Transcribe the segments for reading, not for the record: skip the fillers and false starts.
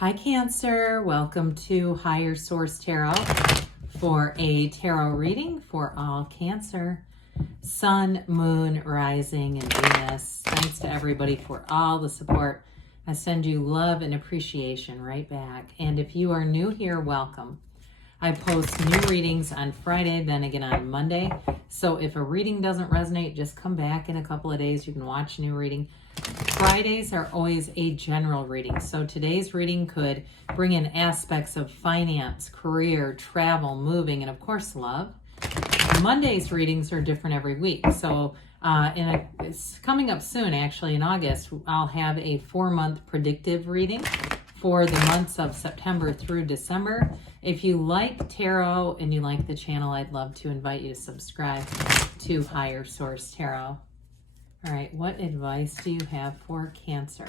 Hi Cancer, welcome to Higher Source Tarot for a tarot reading for all Cancer. Sun, Moon, Rising, and Venus. Thanks to everybody for all the support. I send you love and appreciation right back. And if you are new here, welcome. I post new readings on Friday, then again on Monday. So if a reading doesn't resonate, just come back in a couple of days. You can watch a new reading. Fridays are always a general reading. So today's reading could bring in aspects of finance, career, travel, moving, and of course love. Monday's readings are different every week. So it's coming up soon, actually in August, I'll have a 4-month predictive reading for the months of September through December. If you like tarot and you like the channel, I'd love to invite you to subscribe to Higher Source Tarot. All right, what advice do you have for Cancer?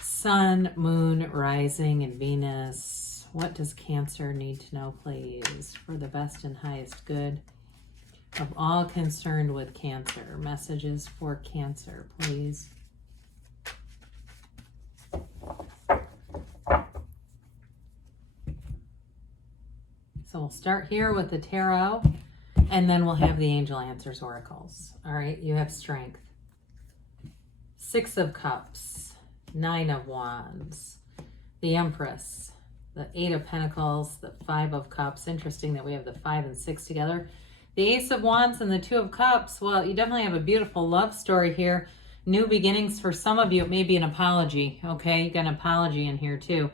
Sun, Moon, Rising, and Venus. What does Cancer need to know, please, for the best and highest good of all concerned with Cancer? Messages for Cancer, please. So we'll start here with the tarot, and then we'll have the angel answers oracles. All right, you have strength. 6 of Cups, 9 of Wands, the Empress, the 8 of Pentacles, the 5 of Cups. Interesting that we have the 5 and 6 together. The Ace of Wands and the 2 of Cups. Well, you definitely have a beautiful love story here. New beginnings for some of you. It may be an apology, okay? You got an apology in here too.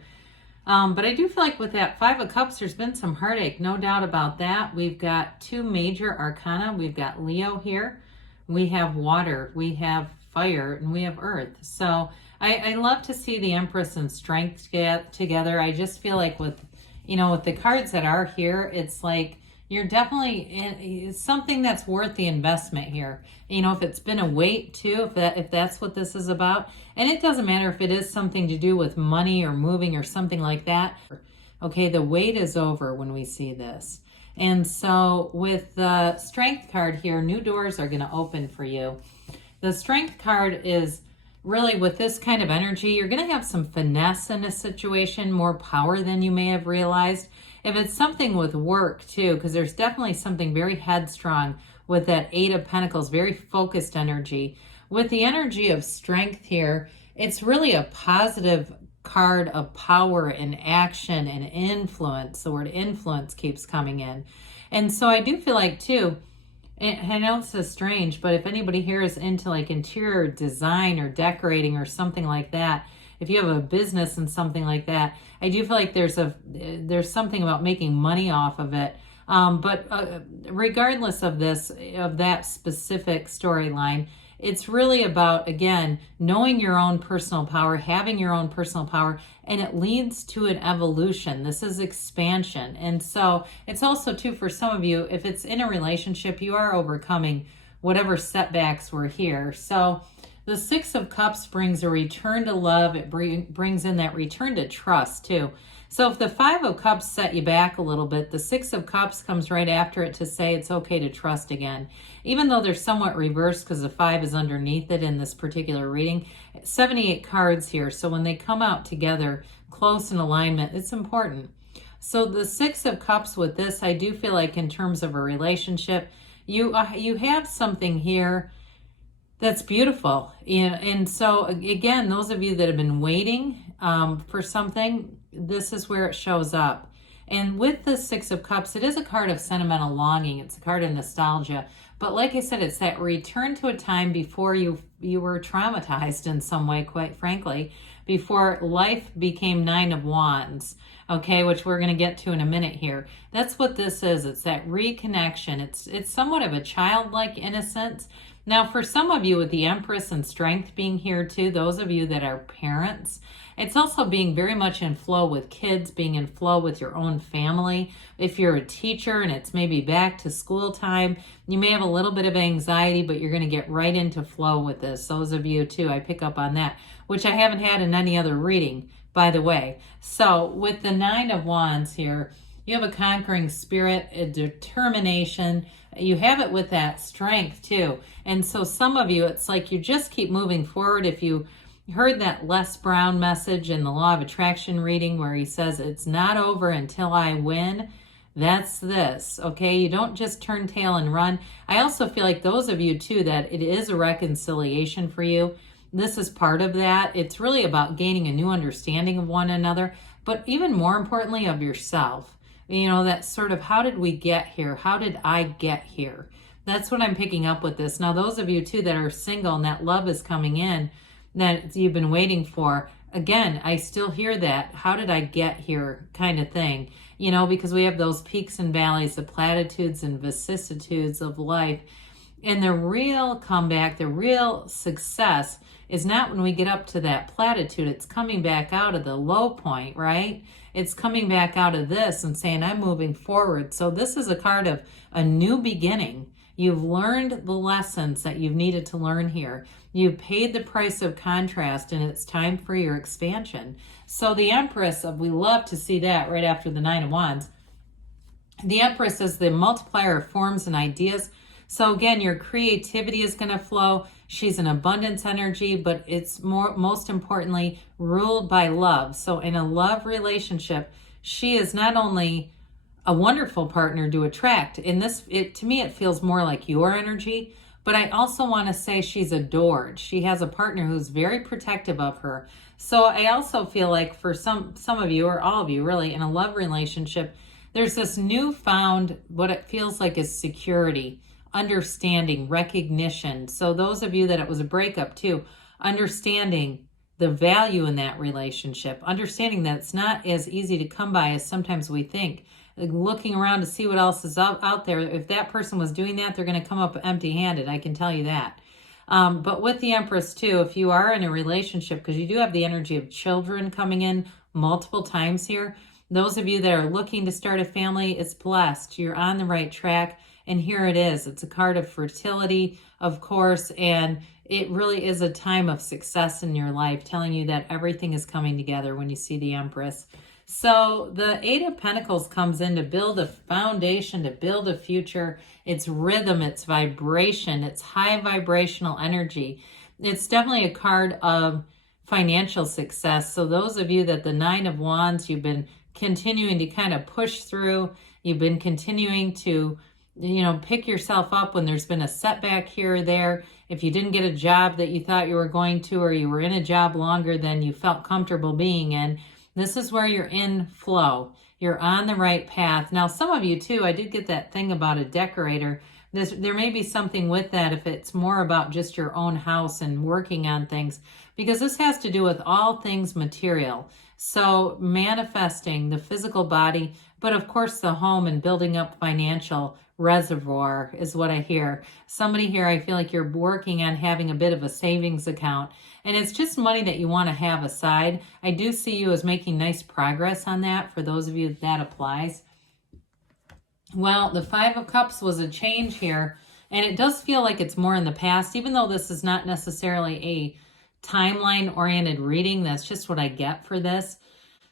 But I do feel like with that 5 of Cups, there's been some heartache, no doubt about that. We've got 2 major arcana. We've got Leo here. We have water, we have fire, and we have earth. So I love to see the Empress and Strength together. I just feel like with the cards that are here, it's like you're definitely something that's worth the investment here. If it's been a wait too, if that's what this is about. And it doesn't matter if it is something to do with money or moving or something like that. Okay, the wait is over when we see this. And so with the Strength card here, new doors are going to open for you. The Strength card is really, with this kind of energy, you're going to have some finesse in a situation, more power than you may have realized. If it's something with work too, because there's definitely something very headstrong with that 8 of Pentacles, very focused energy. With the energy of Strength here, it's really a positive card of power and action and influence. The word influence keeps coming in. And so I do feel like too, I know this is strange, but if anybody here is into like interior design or decorating or something like that, if you have a business and something like that, I do feel like there's something about making money off of it. But regardless of that specific storyline, it's really about, again, knowing your own personal power, having your own personal power, and it leads to an evolution. This is expansion. And so it's also too, for some of you, if it's in a relationship, you are overcoming whatever setbacks were here. So the 6 of Cups brings a return to love. It brings in that return to trust too. So if the 5 of Cups set you back a little bit, the 6 of Cups comes right after it to say it's okay to trust again. Even though they're somewhat reversed because the 5 is underneath it in this particular reading. 78 cards here, so when they come out together, close in alignment, it's important. So the 6 of Cups with this, I do feel like in terms of a relationship, you have something here that's beautiful. And so again, those of you that have been waiting for something, this is where it shows up. And with the 6 of Cups, it is a card of sentimental longing. It's a card of nostalgia. But like I said, it's that return to a time before you were traumatized in some way, quite frankly, before life became 9 of Wands, okay, which we're going to get to in a minute here. That's what this is. It's that reconnection. It's somewhat of a childlike innocence. Now, for some of you with the Empress and Strength being here too, those of you that are parents, it's also being very much in flow with kids, being in flow with your own family. If you're a teacher and it's maybe back to school time, you may have a little bit of anxiety, but you're going to get right into flow with this. Those of you too, I pick up on that, which I haven't had in any other reading, by the way. So with the 9 of Wands here, you have a conquering spirit, a determination. You have it with that strength too. And so some of you, it's like you just keep moving forward. If you heard that Les Brown message in the Law of Attraction reading where he says, it's not over until I win. That's this, okay? You don't just turn tail and run. I also feel like those of you too, that it is a reconciliation for you. This is part of that. It's really about gaining a new understanding of one another, but even more importantly of yourself. You know, that sort of, how did we get here? How did I get here? That's what I'm picking up with this. Now, those of you too that are single and that love is coming in that you've been waiting for, again, I still hear that, how did I get here kind of thing. You know, because we have those peaks and valleys, the platitudes and vicissitudes of life. And the real comeback, the real success is not when we get up to that platitude. It's coming back out of the low point, right? It's coming back out of this and saying, I'm moving forward. So this is a card of a new beginning. You've learned the lessons that you've needed to learn here. You've paid the price of contrast, and it's time for your expansion. So the Empress, we love to see that right after the Nine of Wands. The Empress is the multiplier of forms and ideas. So again, your creativity is going to flow. She's an abundance energy, but it's most importantly ruled by love. So in a love relationship, she is not only a wonderful partner to attract. In this, to me, it feels more like your energy, but I also want to say she's adored. She has a partner who's very protective of her. So I also feel like for some of you, or all of you really, in a love relationship, there's this newfound, what it feels like is security, understanding, recognition. So those of you that it was a breakup too, understanding the value in that relationship, understanding that it's not as easy to come by as sometimes we think. Looking around to see what else is out there. If that person was doing that, they're going to come up empty-handed. I can tell you that. But with the Empress too, if you are in a relationship, because you do have the energy of children coming in multiple times here, those of you that are looking to start a family, it's blessed. You're on the right track. And here it is. It's a card of fertility, of course, and it really is a time of success in your life, telling you that everything is coming together when you see the Empress. So the Eight of Pentacles comes in to build a foundation, to build a future. It's rhythm, it's vibration, it's high vibrational energy. It's definitely a card of financial success. So those of you that the Nine of Wands, you've been continuing to kind of push through, you've been continuing to, you know, pick yourself up when there's been a setback here or there. If you didn't get a job that you thought you were going to, or you were in a job longer than you felt comfortable being in, this is where you're in flow. You're on the right path. Now, some of you too, I did get that thing about a decorator. There may be something with that if it's more about just your own house and working on things, because this has to do with all things material. So manifesting the physical body, but of course the home and building up financial reservoir is what I hear. Somebody here, I feel like you're working on having a bit of a savings account, and it's just money that you want to have aside. I do see you as making nice progress on that for those of you that applies. Well, the Five of Cups was a change here, and it does feel like it's more in the past, even though this is not necessarily a timeline-oriented reading. That's just what I get for this.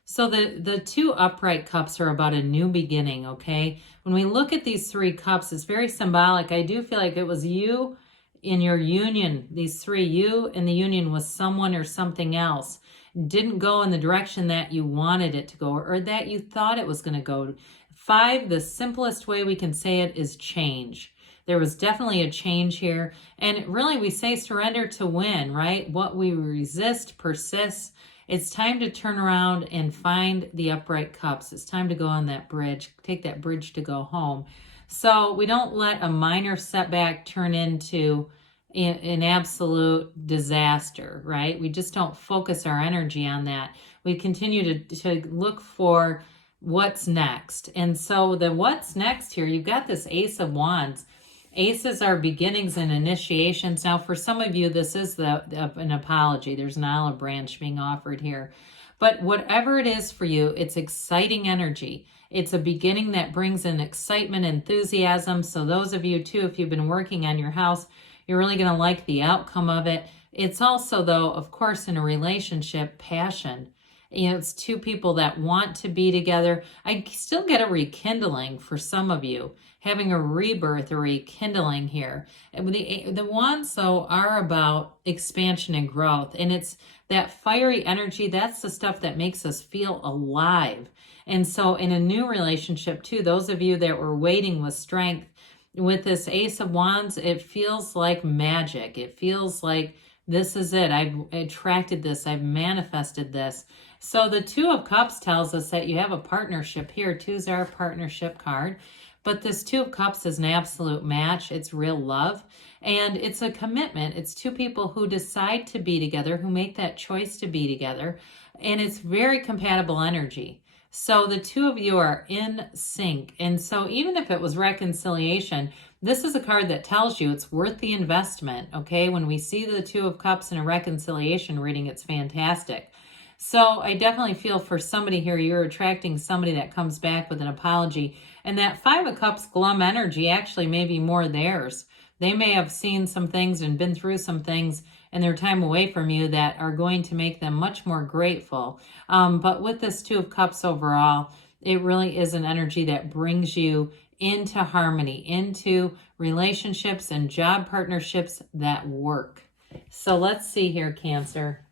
So the two upright cups are about a new beginning, okay? When we look at these three cups, it's very symbolic. I do feel like it was you in your union, these three, you in the union with someone or something else, didn't go in the direction that you wanted it to go or that you thought it was going to go. Five, the simplest way we can say it is change. There was definitely a change here. And really, we say surrender to win, right? What we resist persists. It's time to turn around and find the upright cups. It's time to go on that bridge, take that bridge to go home. So we don't let a minor setback turn into an absolute disaster, right? We just don't focus our energy on that. We continue to look for what's next. And so the what's next here, you've got this Ace of Wands. Aces are beginnings and initiations. Now, for some of you, this is an apology. There's an olive branch being offered here. But whatever it is for you, it's exciting energy. It's a beginning that brings in excitement, enthusiasm. So those of you, too, if you've been working on your house, you're really going to like the outcome of it. It's also, though, of course, in a relationship, passion. It's two people that want to be together. I still get a rekindling for some of you, having a rebirth or rekindling here. And the wands, though, are about expansion and growth. And it's that fiery energy. That's the stuff that makes us feel alive. And so in a new relationship, too, those of you that were waiting with strength, with this Ace of Wands, it feels like magic. It feels like this is it. I've attracted this. I've manifested this. So the Two of Cups tells us that you have a partnership here. Twos are a partnership card. But this Two of Cups is an absolute match. It's real love. And it's a commitment. It's two people who decide to be together, who make that choice to be together. And it's very compatible energy. So the two of you are in sync. And so even if it was reconciliation, this is a card that tells you it's worth the investment, okay? When we see the Two of Cups in a reconciliation reading, it's fantastic. So I definitely feel for somebody here, you're attracting somebody that comes back with an apology. And that Five of Cups glum energy actually may be more theirs. They may have seen some things and been through some things in their time away from you that are going to make them much more grateful. But with this Two of Cups overall, it really is an energy that brings you into harmony, into relationships and job partnerships that work. So let's see here, Cancer,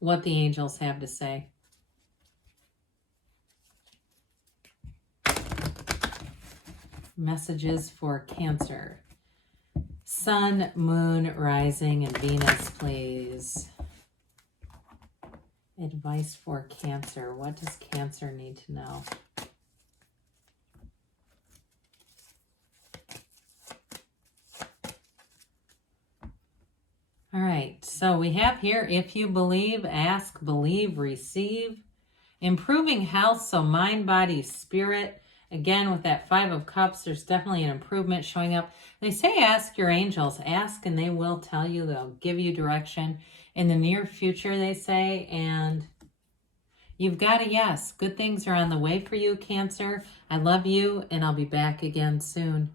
what the angels have to say. Messages for Cancer. Sun, Moon, Rising, and Venus, please. Advice for Cancer. What does Cancer need to know? All right, so we have here, if you believe, ask, believe, receive. Improving health, so mind, body, spirit. Again, with that Five of Cups, there's definitely an improvement showing up. They say ask your angels. Ask and they will tell you. They'll give you direction in the near future, they say. And you've got a yes. Good things are on the way for you, Cancer. I love you, and I'll be back again soon.